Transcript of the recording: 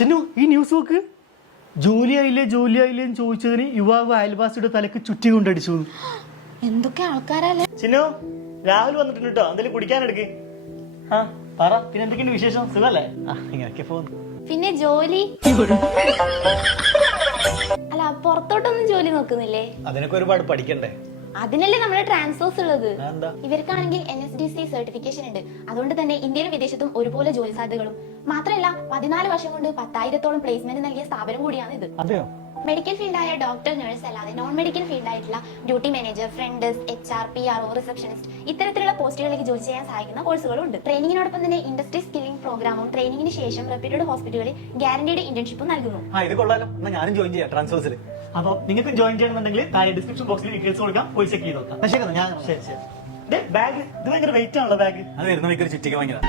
ചിന്നു ഈ ന്യൂസ് നോക്ക്. ജോലി ആയില്ലേ എന്ന് ചോദിച്ചതിന് യുവാവ് അയൽവാസിയുടെ തലക്ക് ചുറ്റി കൊണ്ടടിച്ചു. എന്തൊക്കെ ആൾക്കാരല്ലേ. ചിന്നു രാഹുൽ വന്നിട്ടുണ്ട് കേട്ടോ, എന്തെങ്കിലും കുടിക്കാനെടുക്ക്. ആ പറ, പിന്നെ എന്തൊക്കെയുണ്ട് വിശേഷം? സുഖല്ലേ? ഇങ്ങനെയൊക്കെ പോകുന്നു. പിന്നെ ജോലി അല്ല, പുറത്തോട്ടൊന്നും ജോലി നോക്കുന്നില്ലേ? അതിനൊക്കെ ഒരുപാട് പഠിക്കണ്ടേ? അതിനല്ലേ നമ്മുടെ ട്രാൻസ്ഫേഴ്സ് ഉള്ളത്. എന്താ? ഇവർക്കാണെങ്കിൽ NSDC സർട്ടിഫിക്കേഷൻ ഉണ്ട്. അതുകൊണ്ട് തന്നെ ഇന്ത്യയിലും വിദേശത്തും ഒരുപോലെ ജോലി സാധ്യതകളും. മാത്രമല്ല 14 വർഷം കൊണ്ട് 10,000-ഓളം പ്ലേസ്മെന്റ് നൽകിയ സ്ഥാപനം കൂടിയാണ് ഇത്. അതെയോ? മെഡിക്കൽ ഫീൽഡായ ഡോക്ടർ, നഴ്സ് അല്ലാതെ നോൺ മെഡിക്കൽ ഫീൽഡായിട്ടുള്ള duty manager, front desk, HR, PRO, receptionist ഇത്തരത്തിലുള്ള പോസ്റ്റുകളിലേക്ക് ജോലി ചെയ്യാൻ സഹായിക്കുന്ന കോഴ്സുകളും ഉണ്ട്. ട്രെയിനിങ്ങിനോടൊപ്പം തന്നെ ഇൻഡസ്ട്രി സ്കില്ലിംഗ് പ്രോഗ്രാമും ട്രെയിനിങ്ങിന് ശേഷം റെപ്യൂട്ടഡ് ഹോസ്പിറ്റലുകളിൽ ഗ്യാരണ്ടീഡ് ഇന്റേൺഷിപ്പും നൽകുന്നു. ഇത് കൊള്ളാലോ, എന്നാ ഞാനും ജോയിൻ ചെയ്യാം ട്രാൻസ്ഫേഴ്സിൽ. അപ്പൊ നിങ്ങൾക്ക് ജോയിൻ ചെയ്യണമെന്നുണ്ടെങ്കിൽ താഴെ ഡിസ്ക്രിപ്ഷൻ ബോക്സിൽ ഡീറ്റെയിൽസ് കൊടുക്കാം, പോയി ചെക്ക് ചെയ്ത് നോക്കാം. ശരി, ഞാൻ ശരി. ബാഗ് ഇത് ഭയങ്കര വെയിറ്റ് ആണല്ലോ ബാഗ്. അത് വരുന്ന ചുറ്റിക്ക് വാങ്ങിയതാണ്.